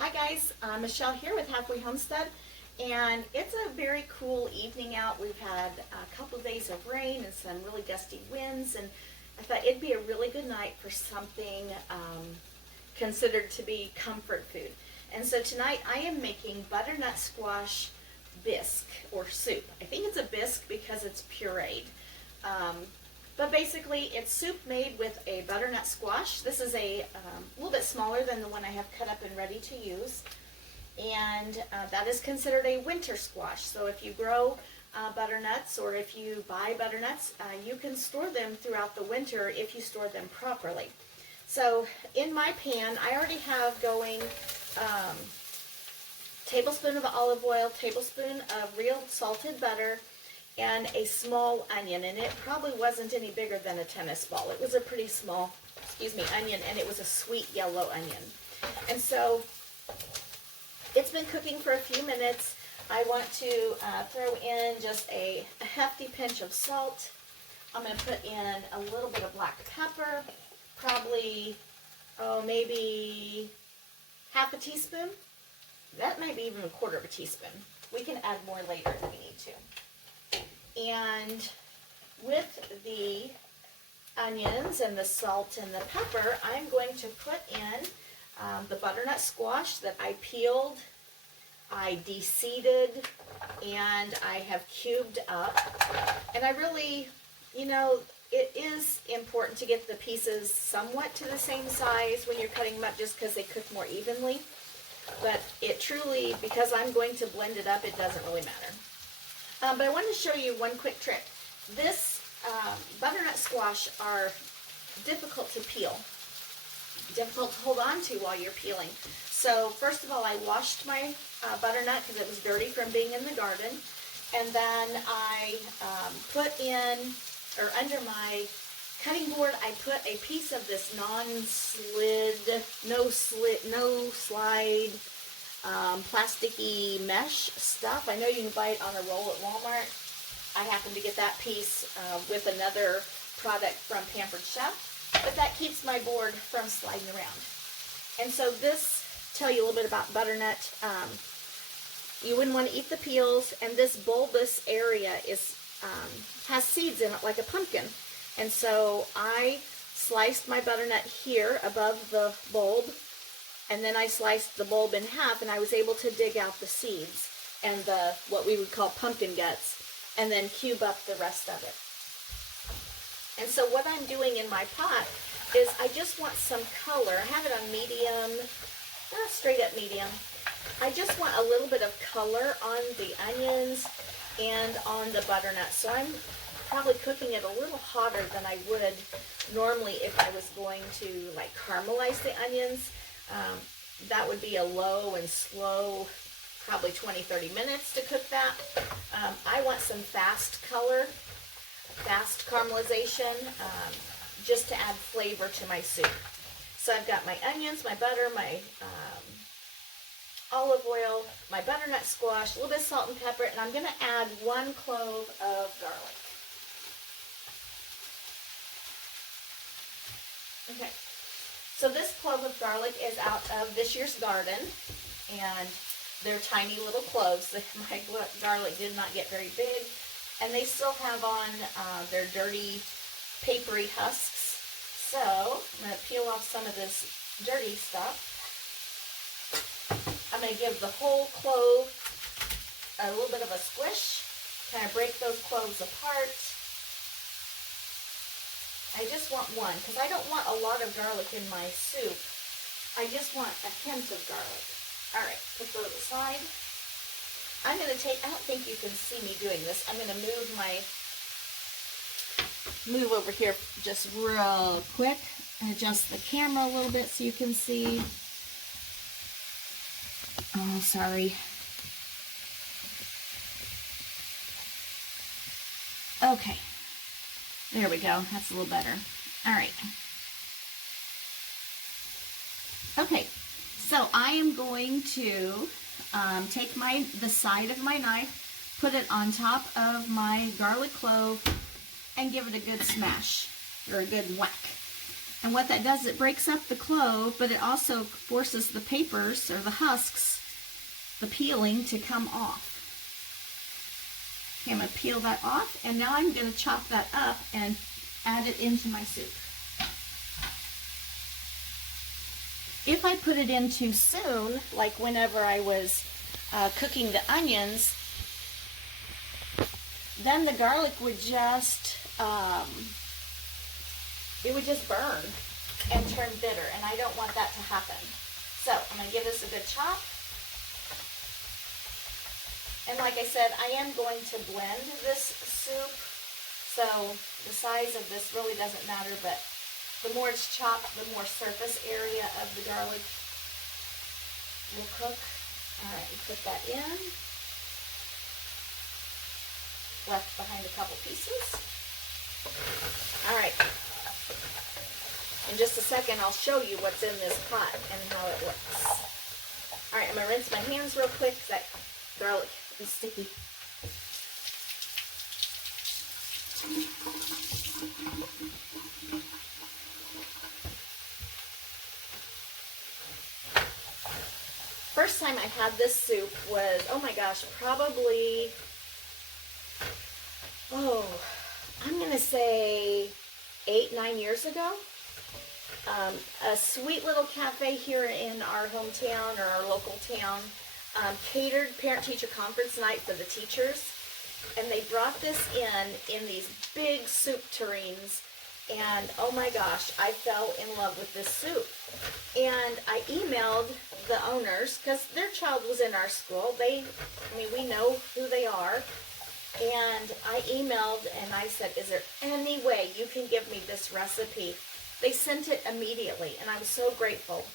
Hi guys, Michelle here with Halfway Homestead, and it's a very cool evening out. We've had a couple of days of rain and some really gusty winds, and I thought it'd be a really good night for something considered to be comfort food. And so tonight I am making butternut squash bisque or soup. I think it's a bisque because it's pureed. But basically, it's soup made with a butternut squash. This is a little bit smaller than the one I have cut up and ready to use. And that is considered a winter squash. So if you grow butternuts or if you buy butternuts, you can store them throughout the winter if you store them properly. So in my pan, I already have going tablespoon of olive oil, tablespoon of real salted butter, and a small onion, and it probably wasn't any bigger than a tennis ball. It was a pretty small, onion, and it was a sweet yellow onion. And so it's been cooking for a few minutes. I want to throw in just a hefty pinch of salt. I'm going to put in a little bit of black pepper, probably, maybe half a teaspoon. That might be even a quarter of a teaspoon. We can add more later if we need to. And with the onions and the salt and the pepper, I'm going to put in the butternut squash that I peeled, I de-seeded, and I have cubed up. And I really, it is important to get the pieces somewhat to the same size when you're cutting them up just because they cook more evenly. But it truly, because I'm going to blend it up, it doesn't really matter. But I wanted to show you one quick trick. This butternut squash are difficult to peel, difficult to hold on to while you're peeling. So first of all, I washed my butternut because it was dirty from being in the garden. And then I put in, or under my cutting board, I put a piece of this no slide, plasticky mesh stuff. I know you can buy it on a roll at Walmart. I happen to get that piece with another product from Pampered Chef, but that keeps my board from sliding around. And so this, tell you a little bit about butternut. You wouldn't want to eat the peels, and this bulbous area is has seeds in it like a pumpkin. And so I sliced my butternut here above the bulb, and then I sliced the bulb in half, and I was able to dig out the seeds and the what we would call pumpkin guts, and then cube up the rest of it. And so what I'm doing in my pot is I just want some color. I have it on medium, not straight up medium. I just want a little bit of color on the onions and on the butternut. So I'm probably cooking it a little hotter than I would normally if I was going to like caramelize the onions. That would be a low and slow, probably 20-30 minutes to cook that. I want some fast color, fast caramelization, just to add flavor to my soup. So I've got my onions, my butter, my olive oil, my butternut squash, a little bit of salt and pepper, and I'm going to add 1 clove of garlic. Okay. So this clove of garlic is out of this year's garden, and they're tiny little cloves. My garlic did not get very big, and they still have on their dirty, papery husks. So I'm going to peel off some of this dirty stuff. I'm going to give the whole clove a little bit of a squish, kind of break those cloves apart. I just want one, because I don't want a lot of garlic in my soup. I just want a hint of garlic. All right, put those aside. I'm going to take, I don't think you can see me doing this. I'm going to move over here just real quick and adjust the camera a little bit so you can see. Oh, sorry. Okay. There we go. That's a little better. All right. Okay. So I am going to take the side of my knife, put it on top of my garlic clove, and give it a good smash, or a good whack. And what that does, it breaks up the clove, but it also forces the papers, or the husks, the peeling, to come off. Okay, I'm going to peel that off, and now I'm going to chop that up and add it into my soup. If I put it in too soon, like whenever I was cooking the onions, then the garlic would just, it would just burn and turn bitter, and I don't want that to happen. So I'm going to give this a good chop. And like I said, I am going to blend this soup, so the size of this really doesn't matter, but the more it's chopped, the more surface area of the garlic will cook. All right, put that in. Left behind a couple pieces. All right. In just a second, I'll show you what's in this pot and how it looks. All right, I'm going to rinse my hands real quick because that garlic is sticky. First time I had this soup was, oh my gosh, probably, I'm going to say 8-9 years ago. A sweet little cafe here in our hometown, or our local town, catered parent-teacher conference night for the teachers, and they brought this in these big soup tureens, and oh my gosh, I fell in love with this soup. And I emailed the owners, because their child was in our school. We know who they are. And I emailed and I said, is there any way you can give me this recipe? They sent it immediately, and I'm so grateful.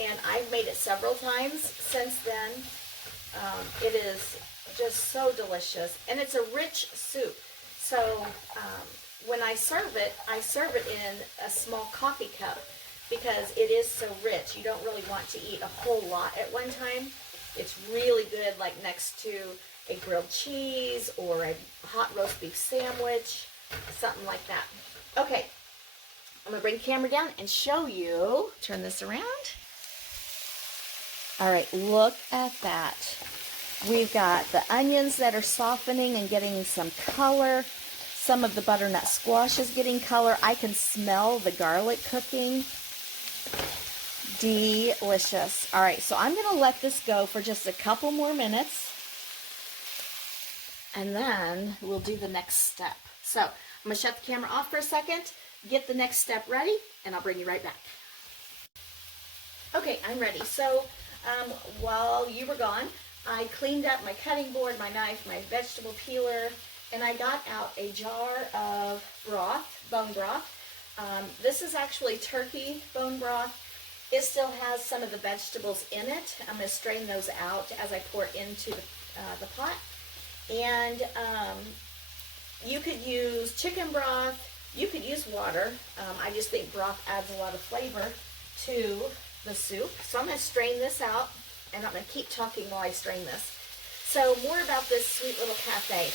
And I've made it several times since then. It is just so delicious. And it's a rich soup. So when I serve it in a small coffee cup, because it is so rich. You don't really want to eat a whole lot at one time. It's really good like next to a grilled cheese or a hot roast beef sandwich, something like that. Okay, I'm gonna bring the camera down and show you. Turn this around. All right, look at that. We've got the onions that are softening and getting some color. Some of the butternut squash is getting color. I can smell the garlic cooking. Delicious. All right, so I'm going to let this go for just a couple more minutes, and then we'll do the next step. So I'm going to shut the camera off for a second, get the next step ready, and I'll bring you right back. Okay, I'm ready. So while you were gone, I cleaned up my cutting board, my knife, my vegetable peeler, and I got out a jar of broth, bone broth. This is actually turkey bone broth. It still has some of the vegetables in it. I'm going to strain those out as I pour it into the pot. And you could use chicken broth. You could use water. I just think broth adds a lot of flavor to the soup. So I'm going to strain this out, and I'm going to keep talking while I strain this. So more about this sweet little cafe.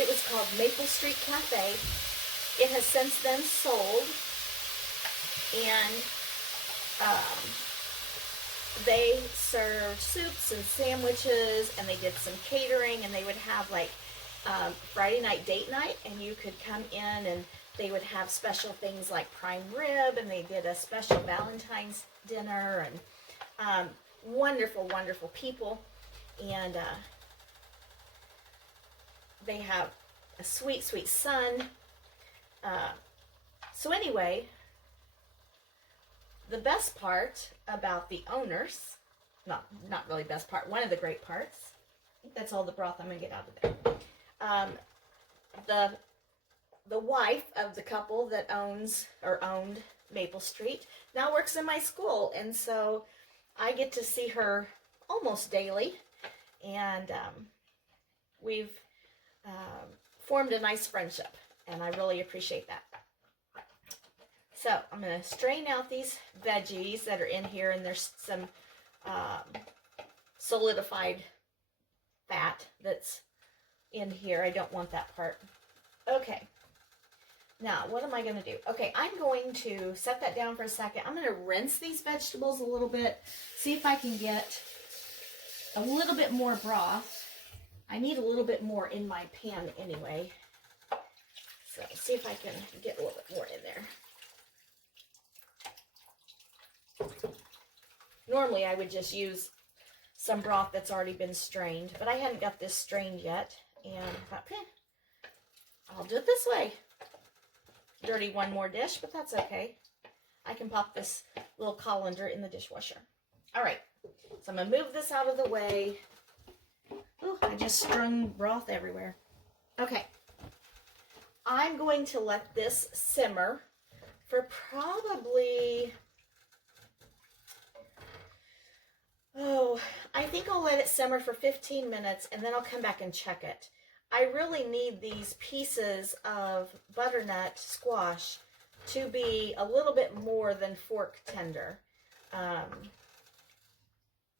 It was called Maple Street Cafe. It has since been sold, and they served soups and sandwiches, and they did some catering, and they would have like Friday night date night, and you could come in and they would have special things like prime rib, and they did a special Valentine's dinner, and wonderful, wonderful people. And they have a sweet, sweet son. So anyway, the best part about the owners, not really best part, one of the great parts, I think that's all the broth I'm going to get out of there. The wife of the couple that owned Maple Street now works in my school, and so I get to see her almost daily, and we've formed a nice friendship, and I really appreciate that. So I'm going to strain out these veggies that are in here, and there's some solidified fat that's in here. I don't want that part. Okay. Now, what am I going to do? Okay, I'm going to set that down for a second. I'm going to rinse these vegetables a little bit, see if I can get a little bit more broth. I need a little bit more in my pan anyway. So, see if I can get a little bit more in there. Normally, I would just use some broth that's already been strained, but I hadn't got this strained yet, and I thought, I'll do it this way. Dirty one more dish, but that's okay. I can pop this little colander in the dishwasher. All right, so I'm gonna move this out of the way. Oh, I just strung broth everywhere. Okay, I'm going to let this simmer for probably, I think I'll let it simmer for 15 minutes and then I'll come back and check it. I really need these pieces of butternut squash to be a little bit more than fork tender,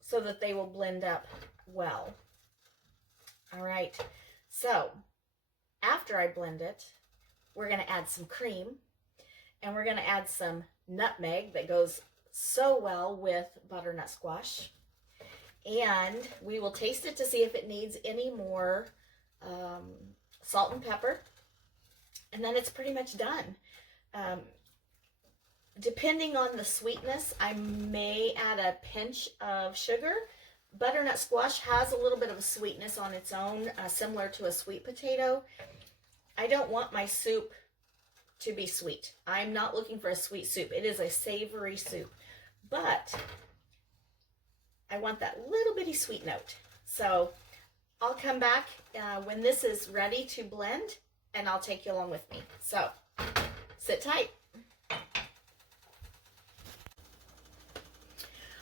so that they will blend up well. All right, so after I blend it, we're going to add some cream, and we're going to add some nutmeg that goes so well with butternut squash, and we will taste it to see if it needs any more salt and pepper, and then it's pretty much done. Depending on the sweetness, I may add a pinch of sugar. Butternut squash has a little bit of a sweetness on its own, similar to a sweet potato. I don't want my soup to be sweet. I'm not looking for a sweet soup. It is a savory soup, but I want that little bitty sweet note. So I'll come back when this is ready to blend, and I'll take you along with me. So, sit tight.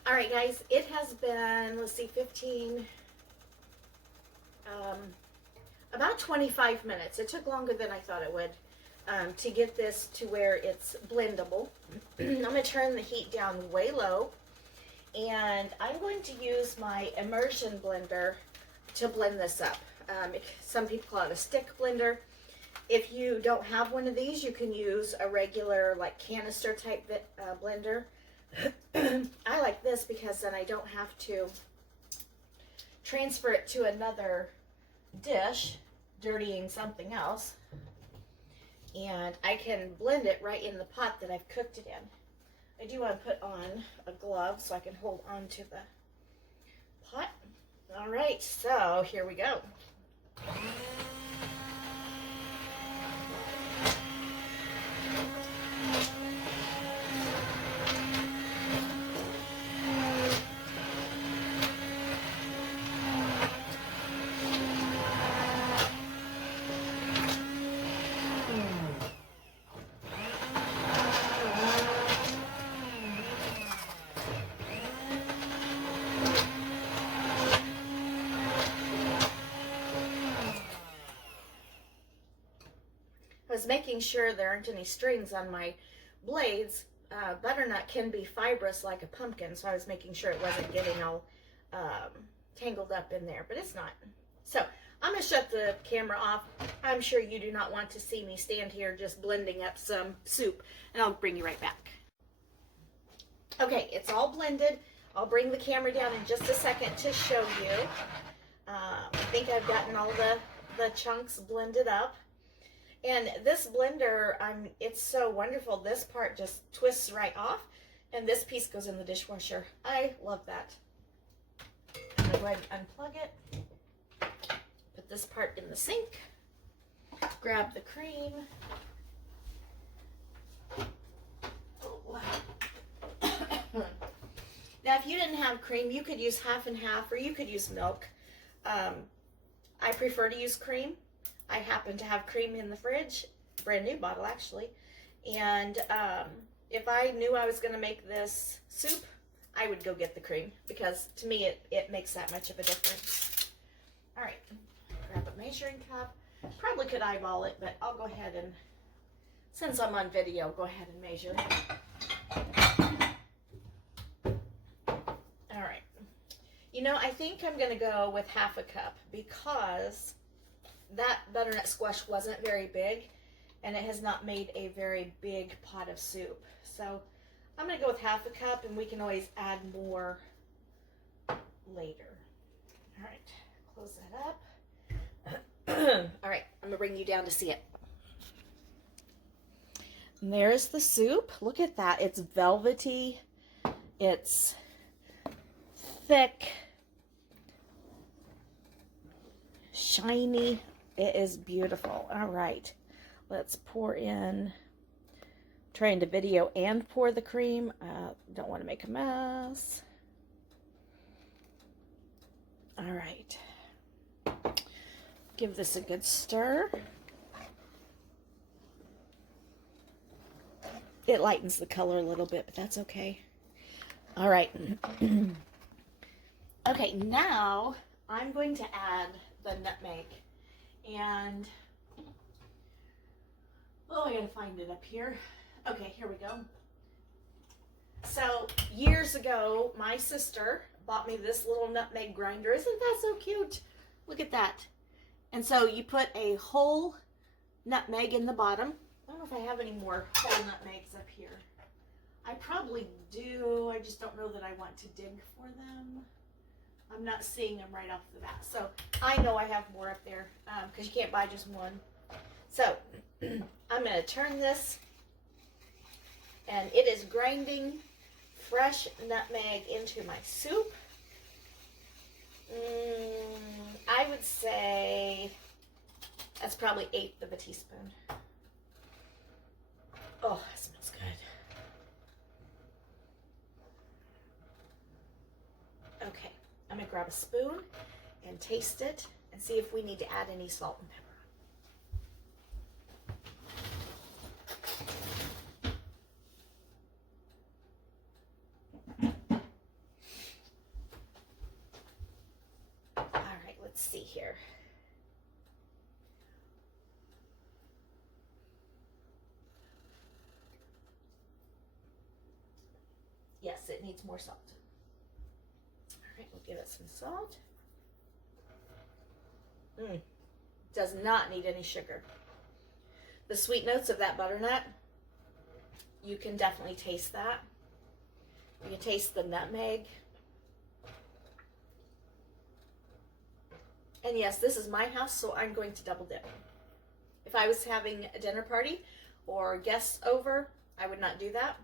All right, guys, it has been, let's see, 15, about 25 minutes. It took longer than I thought it would to get this to where it's blendable. I'm going to turn the heat down way low, and I'm going to use my immersion blender to blend this up. Some people call it a stick blender. If you don't have one of these, you can use a regular like canister type blender. I like this because then I don't have to transfer it to another dish, dirtying something else, and I can blend it right in the pot that I've cooked it in. I do want to put on a glove so I can hold on to the pot. All right, so here we go. I was making sure there aren't any strings on my blades. Butternut can be fibrous like a pumpkin, so I was making sure it wasn't getting all tangled up in there, but it's not. So I'm going to shut the camera off. I'm sure you do not want to see me stand here just blending up some soup, and I'll bring you right back. Okay, it's all blended. I'll bring the camera down in just a second to show you. I think I've gotten all the chunks blended up. And this blender, it's so wonderful. This part just twists right off, and this piece goes in the dishwasher. I love that. I'm gonna go ahead and unplug it. Put this part in the sink. Grab the cream. Oh. Now, if you didn't have cream, you could use half and half, or you could use milk. I prefer to use cream. I happen to have cream in the fridge, brand new bottle actually, and if I knew I was going to make this soup, I would go get the cream, because to me it makes that much of a difference. All right, grab a measuring cup. Probably could eyeball it, but I'll go ahead and, since I'm on video, go ahead and measure. All right, you know, I think I'm going to go with half a cup, because that butternut squash wasn't very big, and it has not made a very big pot of soup. So I'm going to go with half a cup, and we can always add more later. All right, close that up. All right, I'm going to bring you down to see it. And there's the soup. Look at that. It's velvety. It's thick, shiny. It is beautiful. All right, let's pour in. I'm trying to video and pour the cream. Don't want to make a mess. All right. Give this a good stir. It lightens the color a little bit, but that's okay. All right. Okay, now I'm going to add the nutmeg. And, oh, I gotta find it up here. Okay, here we go. So, years ago, my sister bought me this little nutmeg grinder. Isn't that so cute? Look at that. And so you put a whole nutmeg in the bottom. I don't know if I have any more whole nutmegs up here. I probably do. I just don't know that I want to dig for them. I'm not seeing them right off the bat. So I know I have more up there because you can't buy just one. So I'm going to turn this, and it is grinding fresh nutmeg into my soup. I would say that's probably 1/8 of a teaspoon. Oh, that smells good. Okay, I'm going to grab a spoon and taste it and see if we need to add any salt and pepper. All right, let's see here. Yes, it needs more salt. All right, we'll give it some salt. Does not need any sugar. The sweet notes of that butternut, you can definitely taste that. You can taste the nutmeg. And yes, this is my house, so I'm going to double dip. If I was having a dinner party or guests over, I would not do that.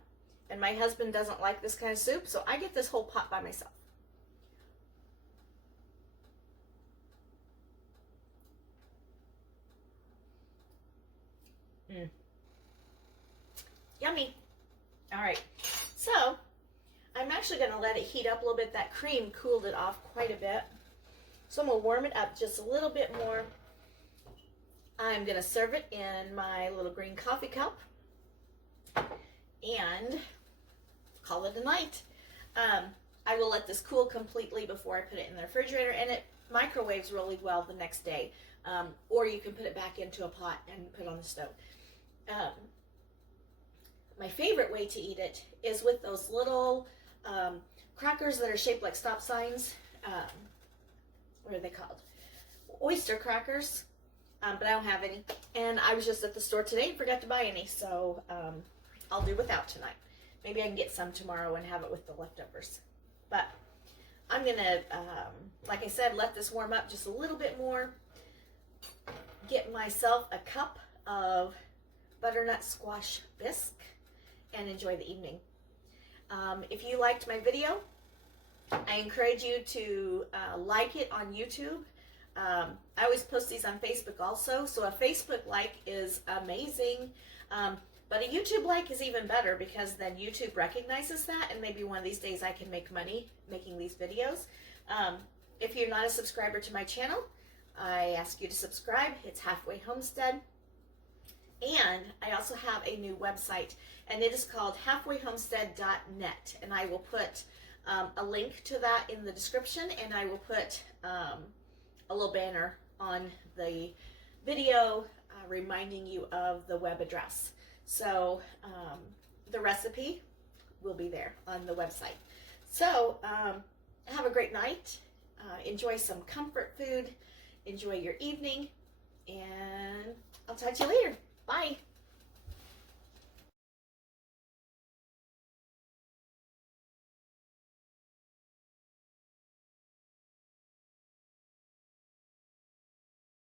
And my husband doesn't like this kind of soup, so I get this whole pot by myself. Yummy. All right, so I'm actually going to let it heat up a little bit. That cream cooled it off quite a bit. So I'm going to warm it up just a little bit more. I'm going to serve it in my little green coffee cup and call it a night. I will let this cool completely before I put it in the refrigerator, and it microwaves really well the next day. Or you can put it back into a pot and put it on the stove. My favorite way to eat it is with those little crackers that are shaped like stop signs. What are they called? Oyster crackers. But I don't have any. And I was just at the store today and forgot to buy any, so I'll do without tonight. Maybe I can get some tomorrow and have it with the leftovers. But I'm going to, like I said, let this warm up just a little bit more. Get myself a cup of butternut squash bisque and enjoy the evening. If you liked my video, I encourage you to like it on YouTube. I always post these on Facebook also, so a Facebook like is amazing. But a YouTube like is even better because then YouTube recognizes that, and maybe one of these days I can make money making these videos. If you're not a subscriber to my channel, I ask you to subscribe. It's Halfway Homestead. And I also have a new website, and it is called halfwayhomestead.net. And I will put a link to that in the description, and I will put a little banner on the video reminding you of the web address. So the recipe will be there on the website. So have a great night. Enjoy some comfort food. Enjoy your evening. And I'll talk to you later. Bye.